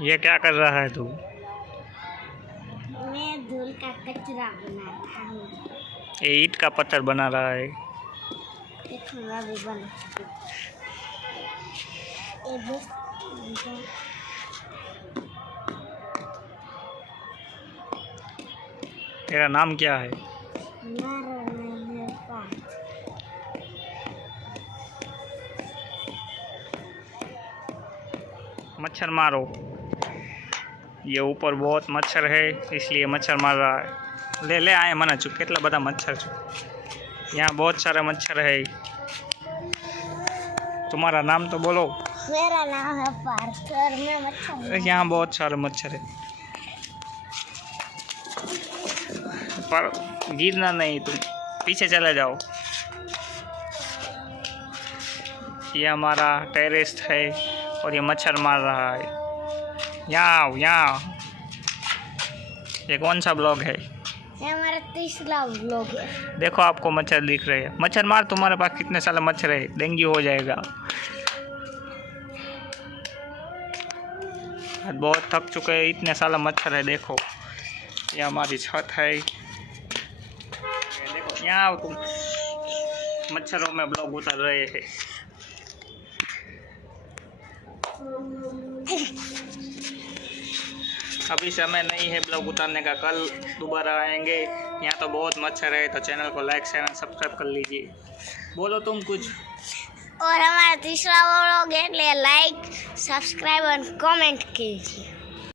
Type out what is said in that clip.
ये क्या कर रहा है तू? मैं धूल का कचरा बना रहा हूँ। ये ईंट का पत्थर बना रहा है। देखो मैं भी बना चुकी हूँ। तेरा नाम क्या है? मेरा नाम है पार्थ। मच्छर मारो। ये ऊपर बहुत मच्छर है इसलिए मच्छर मार रहा है। ले ले आए मना चुप કેટલા બધા मच्छर છે। यहाँ बहुत सारे मच्छर है। तुम्हारा नाम तो बोलो। मेरा नाम है पार्थ और मैं मच्छर। यहाँ बहुत सारे मच्छर है पर गिरना नहीं, तुम पीछे चले जाओ। ये हमारा टेरेस है और ये मच्छर मार रहा है। यहाँ आओ, यहाँ आओ। ये कौन सा ब्लॉग है? ये हमारा तीसरा व्लॉग है। देखो आपको मच्छर दिख रहे हैं। मच्छर मार, तुम्हारे पास कितने सारे मच्छर है, डेंगू हो जाएगा। आज बहुत थक चुके हैं, इतने सारे मच्छर है। देखो ये हमारी छत है। देखो यहाँ आओ तुम। मच्छरों में ब्लॉग उतर रहे हैं। अभी समय नहीं है ब्लॉग उतारने का, कल दोबारा आएंगे। यहाँ तो बहुत मच्छर है, तो चैनल को लाइक शेयर एंड सब्सक्राइब कर लीजिए। बोलो तुम कुछ। और हमारा तीसरा व्लॉग है, लाइक सब्सक्राइब और कमेंट कीजिए।